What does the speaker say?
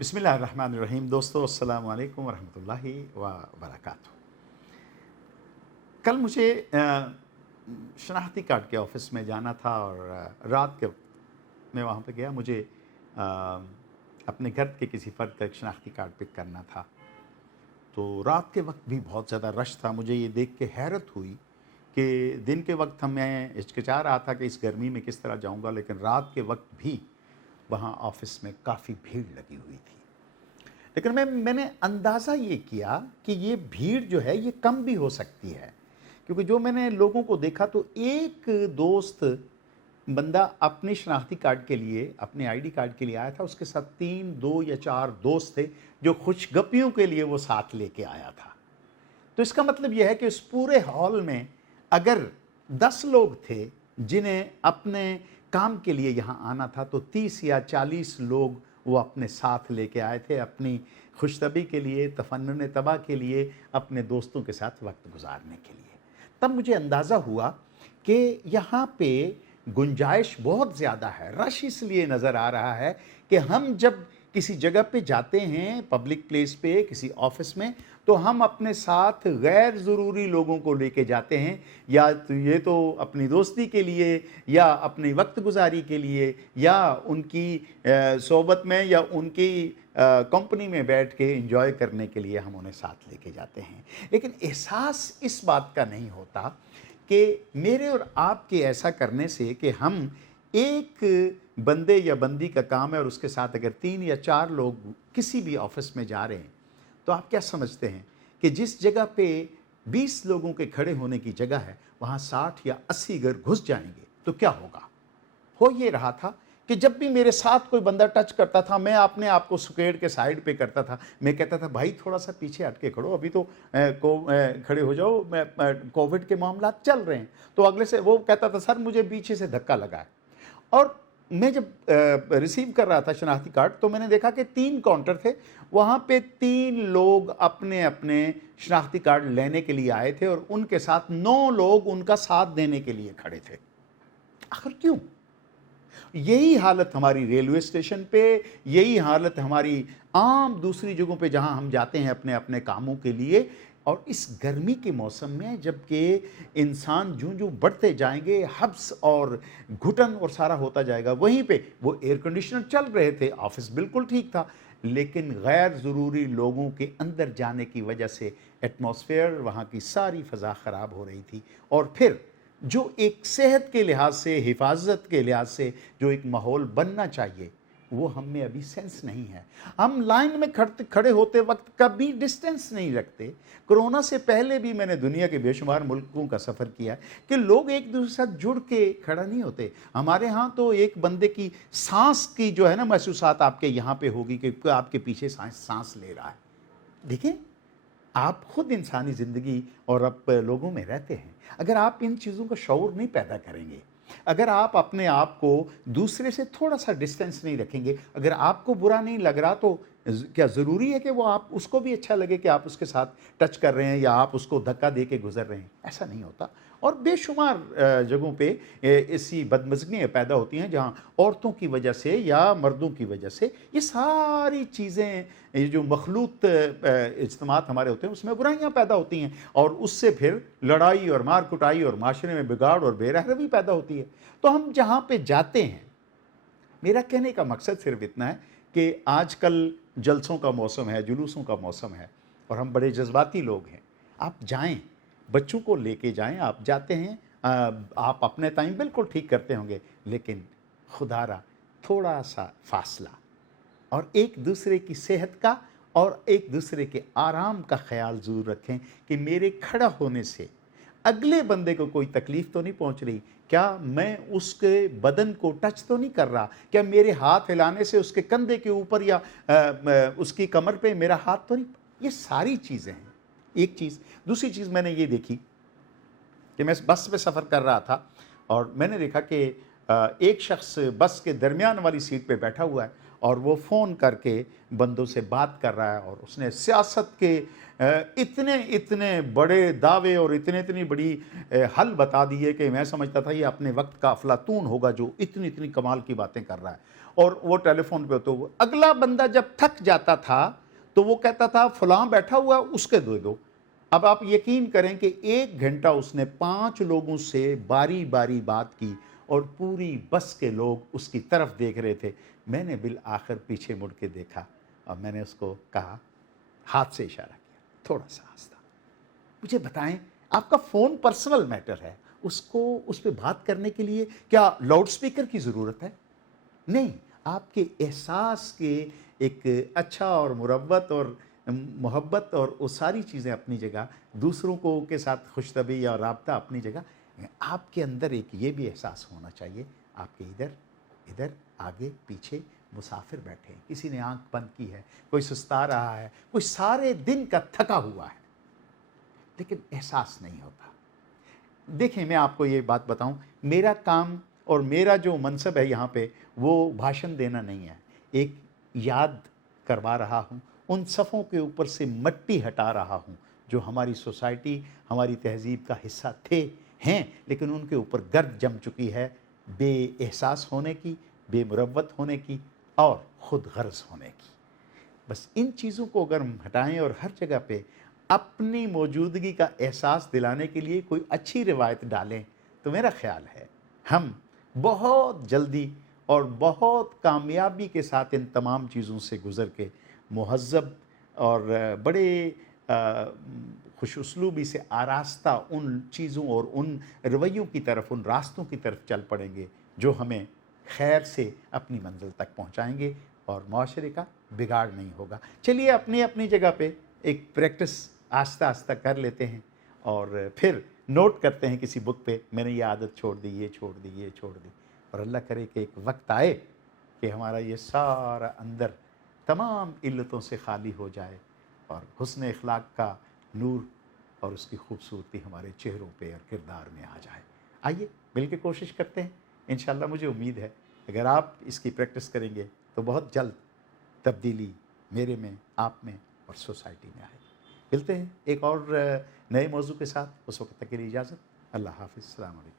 बिस्मिल्लाहिर्रहमानिर्रहीम। दोस्तों अस्सलाम वालेकुम वरहमतुल्लाहि व बरकातहू। कल मुझे शनाख्ती कार्ड के ऑफ़िस में जाना था और रात के वक्त मैं वहाँ पे गया। मुझे अ, अपने घर के किसी फ़र्द का एक शनाख्ती कार्ड पिक करना था। तो रात के वक्त भी बहुत ज़्यादा रश था। मुझे ये देख के हैरत हुई कि दिन के वक्त मैं हिचकिचा रहा था कि इस गर्मी में किस तरह जाऊँगा, लेकिन रात के वक्त भी वहाँ ऑफ़िस में काफ़ी भीड़ लगी हुई थी। लेकिन मैंने अंदाज़ा ये किया कि ये भीड़ जो है ये कम भी हो सकती है, क्योंकि जो मैंने लोगों को देखा तो एक दोस्त बंदा अपनी शनाख्ती कार्ड के लिए, अपने आईडी कार्ड के लिए आया था। उसके साथ 3, 2 या 4 दोस्त थे जो खुशगपियों के लिए वो साथ लेके आया था। तो इसका मतलब यह है कि उस पूरे हॉल में अगर 10 लोग थे जिन्हें अपने काम के लिए यहाँ आना था, तो 30 या 40 लोग वो अपने साथ लेके आए थे अपनी खुशतबी के लिए, तफन्नुन तबा के लिए, अपने दोस्तों के साथ वक्त गुजारने के लिए। तब मुझे अंदाज़ा हुआ कि यहाँ पे गुंजाइश बहुत ज़्यादा है। रश इसलिए नज़र आ रहा है कि हम जब किसी जगह पे जाते हैं, पब्लिक प्लेस पे, किसी ऑफिस में, तो हम अपने साथ गैर ज़रूरी लोगों को लेके जाते हैं, या तो ये तो अपनी दोस्ती के लिए, या अपनी वक्त गुजारी के लिए, या उनकी सोबत में या उनकी कंपनी में बैठ के एंजॉय करने के लिए हम उन्हें साथ लेके जाते हैं। लेकिन एहसास इस बात का नहीं होता कि मेरे और आपके ऐसा करने से कि हम एक बंदे या बंदी का काम है और उसके साथ अगर 3 या 4 लोग किसी भी ऑफिस में जा रहे हैं, तो आप क्या समझते हैं कि जिस जगह पे 20 लोगों के खड़े होने की जगह है, वहाँ 60 या 80 घर घुस जाएंगे तो क्या होगा? हो ये रहा था कि जब भी मेरे साथ कोई बंदा टच करता था, मैं अपने आप को सुकेड़ के साइड पे करता था। मैं कहता था, भाई थोड़ा सा पीछे हट के खड़ो, अभी तो खड़े हो जाओ, कोविड के मामला चल रहे हैं। तो अगले से वो कहता था, सर मुझे पीछे से धक्का लगा है। और मैं जब रिसीव कर रहा था शनाख्ती कार्ड, तो मैंने देखा कि 3 काउंटर थे। वहाँ पे 3 लोग अपने अपने शनाख्ती कार्ड लेने के लिए आए थे और उनके साथ 9 लोग उनका साथ देने के लिए खड़े थे। आखिर क्यों? यही हालत हमारी रेलवे स्टेशन पे, यही हालत हमारी आम दूसरी जगहों पे जहां हम जाते हैं अपने अपने कामों के लिए। और इस गर्मी के मौसम में जबकि इंसान जूं जूं बढ़ते जाएंगे, हब्स और घुटन और सारा होता जाएगा, वहीं पे वो एयर कंडीशनर चल रहे थे, ऑफिस बिल्कुल ठीक था, लेकिन गैर ज़रूरी लोगों के अंदर जाने की वजह से एटमॉस्फेयर, वहाँ की सारी फ़ज़ा ख़राब हो रही थी। और फिर जो एक सेहत के लिहाज से, हिफाजत के लिहाज से जो एक माहौल बनना चाहिए, वो हम में अभी सेंस नहीं है। हम लाइन में खड़े होते वक्त कभी डिस्टेंस नहीं रखते। कोरोना से पहले भी मैंने दुनिया के बेशुमार मुल्कों का सफ़र किया है कि लोग एक दूसरे से साथ जुड़ के खड़ा नहीं होते। हमारे यहाँ तो एक बंदे की सांस की जो है ना महसूसात आपके यहाँ पे होगी कि आपके पीछे सांस ले रहा है। देखिए, आप खुद इंसानी ज़िंदगी और अब लोगों में रहते हैं। अगर आप इन चीज़ों का शऊर नहीं पैदा करेंगे, अगर आप अपने आप को दूसरे से थोड़ा सा डिस्टेंस नहीं रखेंगे, अगर आपको बुरा नहीं लग रहा, तो क्या ज़रूरी है कि वो आप उसको भी अच्छा लगे कि आप उसके साथ टच कर रहे हैं या आप उसको धक्का दे के गुजर रहे हैं? ऐसा नहीं होता। और बेशुमार जगहों पे ऐसी बदमज़गियाँ पैदा होती हैं जहाँ औरतों की वजह से या मर्दों की वजह से ये सारी चीज़ें, ये जो मखलूत इज्तिमात हमारे होते हैं, उसमें बुराइयाँ पैदा होती हैं और उससे फिर लड़ाई और मार कुटाई और माशरे में बिगाड़ और बेरहमी पैदा होती है। तो हम जहाँ पे जाते हैं, मेरा कहने का मकसद सिर्फ इतना है कि आजकल जलसों का मौसम है, जुलूसों का मौसम है और हम बड़े जज्बाती लोग हैं। आप जाएं, बच्चों को लेके जाएं। आप जाते हैं, आप अपने टाइम बिल्कुल ठीक करते होंगे, लेकिन खुदारा थोड़ा सा फासला और एक दूसरे की सेहत का और एक दूसरे के आराम का ख्याल ज़रूर रखें कि मेरे खड़ा होने से अगले बंदे को कोई तकलीफ़ तो नहीं पहुंच रही, क्या मैं उसके बदन को टच तो नहीं कर रहा, क्या मेरे हाथ हिलाने से उसके कंधे के ऊपर या उसकी कमर पे मेरा हाथ तो नहीं। ये सारी चीज़ें हैं। एक चीज़। दूसरी चीज़ मैंने ये देखी कि मैं बस में सफ़र कर रहा था और मैंने देखा कि एक शख्स बस के दरमियान वाली सीट पे बैठा हुआ है اور وہ فون کر کے بندوں سے بات کر رہا ہے، اور اس نے سیاست کے اتنے بڑے دعوے اور اتنی بڑی حل بتا دیے کہ میں سمجھتا تھا یہ اپنے وقت کا افلاطون ہوگا جو اتنی کمال کی باتیں کر رہا ہے۔ اور وہ ٹیلی فون پہ تو اگلا بندہ جب تھک جاتا تھا تو وہ کہتا تھا فلاں بیٹھا ہوا اس کے دے دو۔ اب آپ یقین کریں کہ 1 گھنٹہ اس نے 5 لوگوں سے باری باری بات کی، اور پوری بس کے لوگ اس کی طرف دیکھ رہے تھے۔ میں نے بالآخر پیچھے مڑ کے دیکھا اور میں نے اس کو کہا، ہاتھ سے اشارہ کیا، تھوڑا سا ہنستا، مجھے بتائیں آپ کا فون پرسنل میٹر ہے، اس پہ بات کرنے کے لیے کیا لاؤڈ سپیکر کی ضرورت ہے؟ نہیں، آپ کے احساس کے ایک اچھا اور مروت اور محبت اور وہ ساری چیزیں اپنی جگہ، دوسروں کو کے ساتھ خوش طبعی اور رابطہ اپنی جگہ، آپ کے اندر ایک یہ بھی احساس ہونا چاہیے آپ کے ادھر آگے پیچھے مسافر بیٹھے ہیں، کسی نے آنکھ بند کی ہے، کوئی سستا رہا ہے، کوئی سارے دن کا تھکا ہوا ہے، لیکن احساس نہیں ہوتا۔ دیکھیں میں آپ کو یہ بات بتاؤں، میرا کام اور میرا جو منصب ہے یہاں پہ وہ بھاشن دینا نہیں ہے، ایک یاد کروا رہا ہوں، ان صفوں کے اوپر سے مٹی ہٹا رہا ہوں جو ہماری سوسائٹی، ہماری تہذیب کا حصہ ہیں، لیکن ان کے اوپر گرد جم چکی ہے بے احساس ہونے کی، بے مروت ہونے کی اور خود غرض ہونے کی۔ بس ان چیزوں کو اگر ہم ہٹائیں اور ہر جگہ پہ اپنی موجودگی کا احساس دلانے کے لیے کوئی اچھی روایت ڈالیں، تو میرا خیال ہے ہم بہت جلدی اور بہت کامیابی کے ساتھ ان تمام چیزوں سے گزر کے مہذب اور بڑے خوش اسلوبی سے آراستہ ان چیزوں اور ان رویوں کی طرف، ان راستوں کی طرف چل پڑیں گے جو ہمیں خیر سے اپنی منزل تک پہنچائیں گے اور معاشرے کا بگاڑ نہیں ہوگا۔ چلیے اپنی اپنی جگہ پہ ایک پریکٹس آہستہ آہستہ کر لیتے ہیں، اور پھر نوٹ کرتے ہیں کسی بک پہ، میں نے یہ عادت چھوڑ دی، یہ چھوڑ دی، یہ چھوڑ دی، اور اللہ کرے کہ ایک وقت آئے کہ ہمارا یہ سارا اندر تمام علتوں سے خالی ہو جائے اور حسن اخلاق کا نور اور اس کی خوبصورتی ہمارے چہروں پہ اور کردار میں آ جائے۔ آئیے مل کے کوشش کرتے ہیں، انشاءاللہ مجھے امید ہے اگر آپ اس کی پریکٹس کریں گے تو بہت جلد تبدیلی میرے میں، آپ میں اور سوسائٹی میں آئے گی۔ ملتے ہیں ایک اور نئے موضوع کے ساتھ، اس وقت تک کے لیے اجازت، اللہ حافظ، السلام علیکم۔